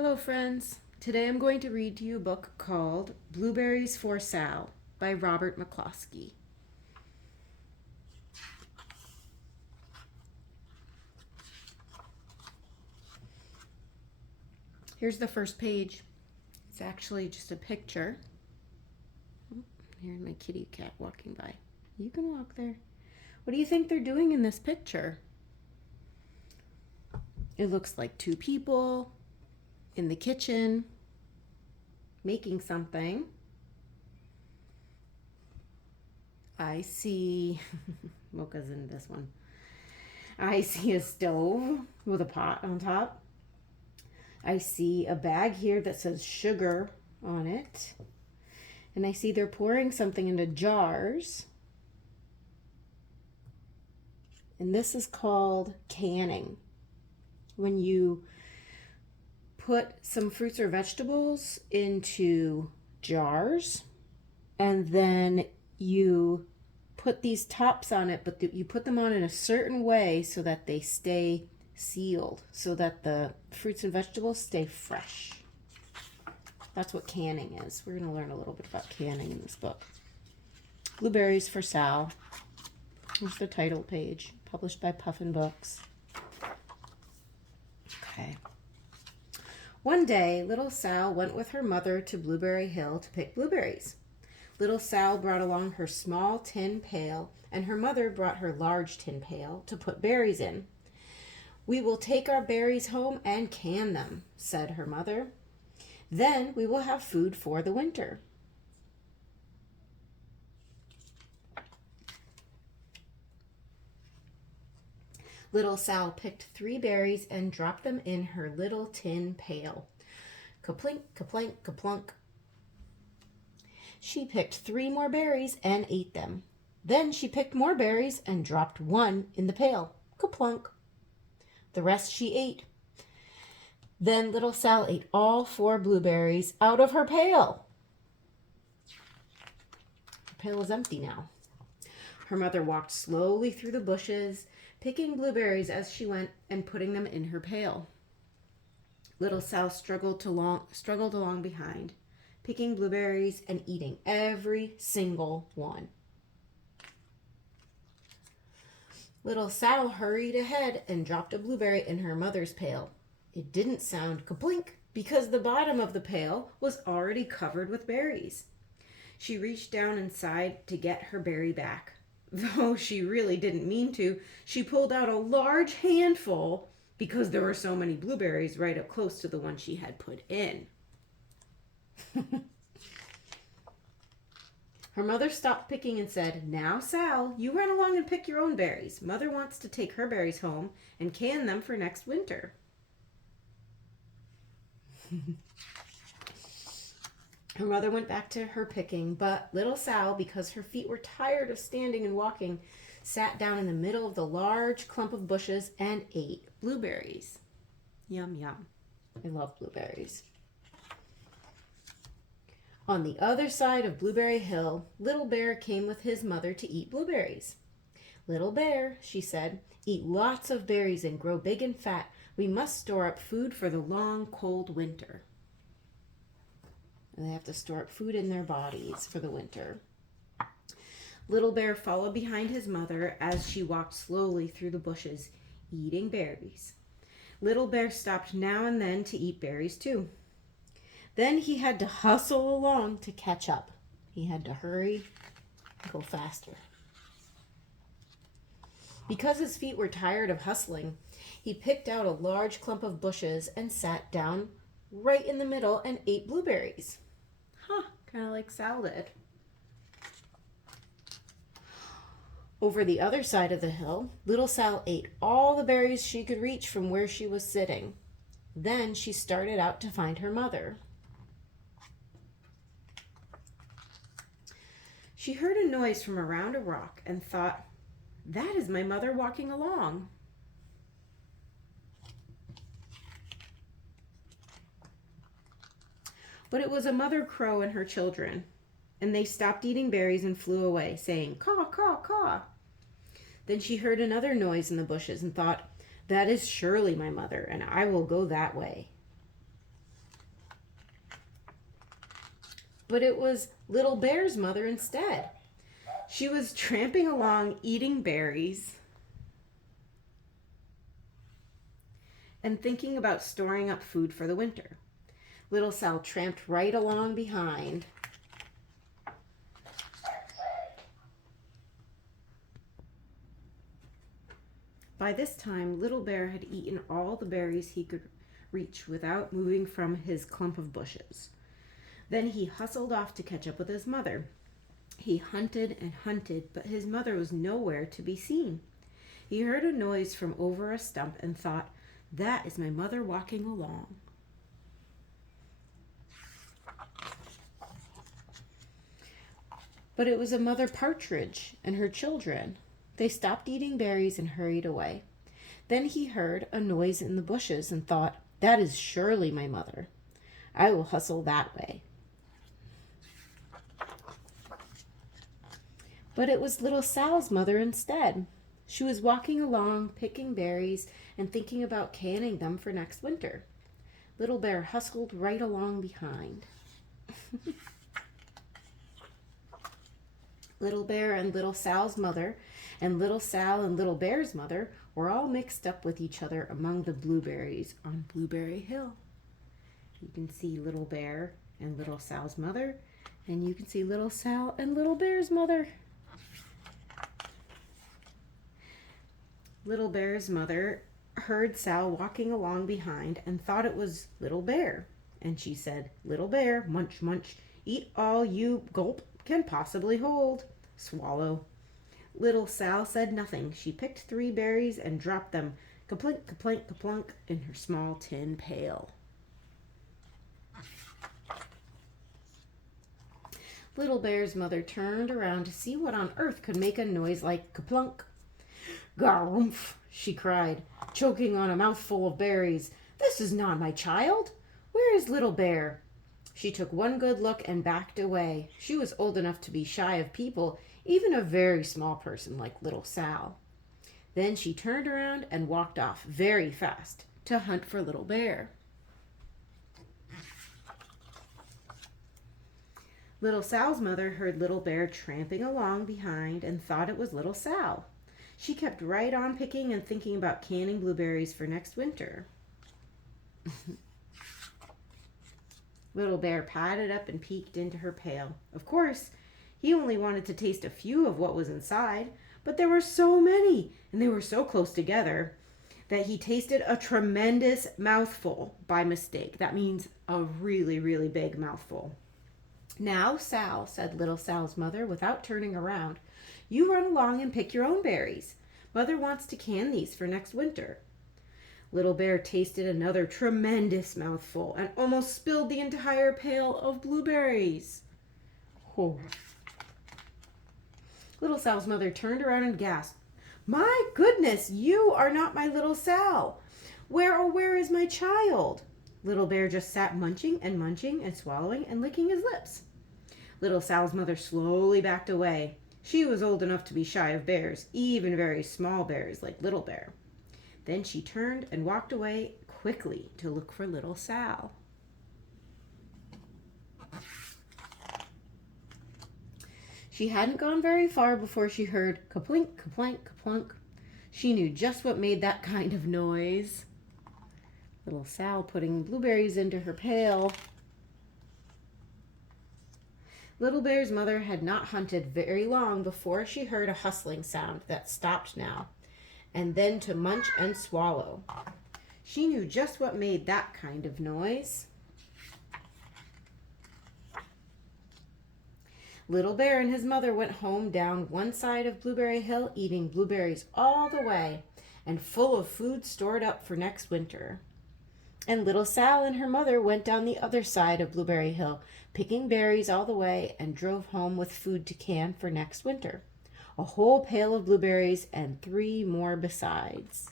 Hello, friends. Today I'm going to read to you a book called Blueberries for Sal by Robert McCluskey. Here's the first page. It's actually just a picture. Oh, here's my kitty cat walking by. You can walk there. What do you think they're doing in this picture? It looks like two people in the kitchen making something. I see, Mocha's in this one. I see a stove with a pot on top. I see a bag here that says sugar on it. And I see they're pouring something into jars. And this is called canning. When you put some fruits or vegetables into jars and then you put these tops on it, but you put them on in a certain way so that they stay sealed, so that the fruits and vegetables stay fresh. That's what canning is. We're going to learn a little bit about canning in this book. Blueberries for Sal. Here's the title page, published by Puffin books. Okay. One day, little Sal went with her mother to Blueberry Hill to pick blueberries. Little Sal brought along her small tin pail, and her mother brought her large tin pail to put berries in. "We will take our berries home and can them," said her mother. "Then we will have food for the winter." Little Sal picked 3 berries and dropped them in her little tin pail. Kaplink, kaplank, kaplunk. She picked 3 more berries and ate them. Then she picked more berries and dropped 1 in the pail. Kaplunk. The rest she ate. Then little Sal ate all 4 blueberries out of her pail. The pail is empty now. Her mother walked slowly through the bushes, picking blueberries as she went and putting them in her pail. Little Sal struggled along behind, picking blueberries and eating every single one. Little Sal hurried ahead and dropped a blueberry in her mother's pail. It didn't sound kaplink because the bottom of the pail was already covered with berries. She reached down inside to get her berry back. Though she really didn't mean to, she pulled out a large handful because there were so many blueberries right up close to the one she had put in. Her mother stopped picking and said, "Now, Sal, you run along and pick your own berries. Mother wants to take her berries home and can them for next winter." Her mother went back to her picking, but little Sal, because her feet were tired of standing and walking, sat down in the middle of the large clump of bushes and ate blueberries. Yum, yum. I love blueberries. On the other side of Blueberry Hill, Little Bear came with his mother to eat blueberries. "Little Bear," she said, "eat lots of berries and grow big and fat. We must store up food for the long, cold winter." And they have to store up food in their bodies for the winter. Little Bear followed behind his mother as she walked slowly through the bushes, eating berries. Little Bear stopped now and then to eat berries too. Then he had to hustle along to catch up. He had to hurry and go faster. Because his feet were tired of hustling, he picked out a large clump of bushes and sat down right in the middle and ate blueberries. Kind of like Sal did. Over the other side of the hill, little Sal ate all the berries she could reach from where she was sitting. Then she started out to find her mother. She heard a noise from around a rock and thought, "That is my mother walking along." But it was a mother crow and her children, and they stopped eating berries and flew away, saying, "Caw, caw, caw." Then she heard another noise in the bushes and thought, "That is surely my mother, and I will go that way." but it was Little Bear's mother instead. She was tramping along eating berries and thinking about storing up food for the winter. Little Sal tramped right along behind. By this time, Little Bear had eaten all the berries he could reach without moving from his clump of bushes. Then he hustled off to catch up with his mother. He hunted and hunted, but his mother was nowhere to be seen. He heard a noise from over a stump and thought, "That is my mother walking along." But it was a mother partridge and her children. They stopped eating berries and hurried away. Then he heard a noise in the bushes and thought, "That is surely my mother. I will hustle that way." But it was Little Sal's mother instead. She was walking along, picking berries and thinking about canning them for next winter. Little Bear hustled right along behind. Little Bear and Little Sal's mother and Little Sal and Little Bear's mother were all mixed up with each other among the blueberries on Blueberry Hill. You can see Little Bear and Little Sal's mother, and you can see Little Sal and Little Bear's mother. Little Bear's mother heard Sal walking along behind and thought it was Little Bear. And she said, "Little Bear, munch, munch, eat all you gulp can possibly hold. Swallow." Little Sal said nothing. She picked 3 berries and dropped them, kaplink, kaplink, kaplunk, in her small tin pail. Little Bear's mother turned around to see what on earth could make a noise like kaplunk. "Garumph," she cried, choking on a mouthful of berries. "This is not my child. Where is Little Bear?" She took one good look and backed away. She was old enough to be shy of people, even a very small person like Little Sal. Then she turned around and walked off very fast to hunt for Little Bear. Little Sal's mother heard Little Bear tramping along behind and thought it was Little Sal. She kept right on picking and thinking about canning blueberries for next winter. Little Bear padded up and peeked into her pail. Of course, he only wanted to taste a few of what was inside, but there were so many, and they were so close together, that he tasted a tremendous mouthful by mistake. That means a really, really big mouthful. "Now, Sal," said Little Sal's mother without turning around, "you run along and pick your own berries. Mother wants to can these for next winter." Little Bear tasted another tremendous mouthful and almost spilled the entire pail of blueberries. Oh. Little Sal's mother turned around and gasped, "My goodness, you are not my Little Sal. Where is my child?" Little Bear just sat munching and swallowing and licking his lips. Little Sal's mother slowly backed away. She was old enough to be shy of bears, even very small bears like Little Bear. Then she turned and walked away quickly to look for Little Sal. She hadn't gone very far before she heard kaplink, kaplank, kaplunk. She knew just what made that kind of noise. Little Sal putting blueberries into her pail. Little Bear's mother had not hunted very long before she heard a hustling sound that stopped now, and then to munch and swallow. She knew just what made that kind of noise. Little Bear and his mother went home down one side of Blueberry Hill, eating blueberries all the way, and full of food stored up for next winter. And Little Sal and her mother went down the other side of Blueberry Hill, picking berries all the way, and drove home with food to can for next winter. A whole pail of blueberries and 3 more besides.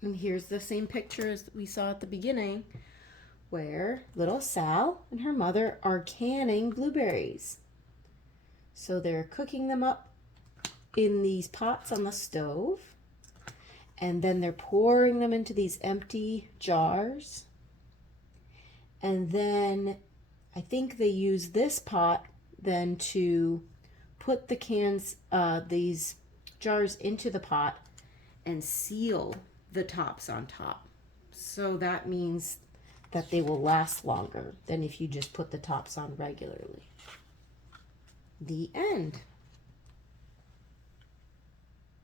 And here's the same picture as we saw at the beginning, where Little Sal and her mother are canning blueberries. So they're cooking them up in these pots on the stove, And then they're pouring them into these empty jars. And then I think they use this pot then to put the cans, these jars into the pot and seal the tops on top. So that means that they will last longer than if you just put the tops on regularly. The end.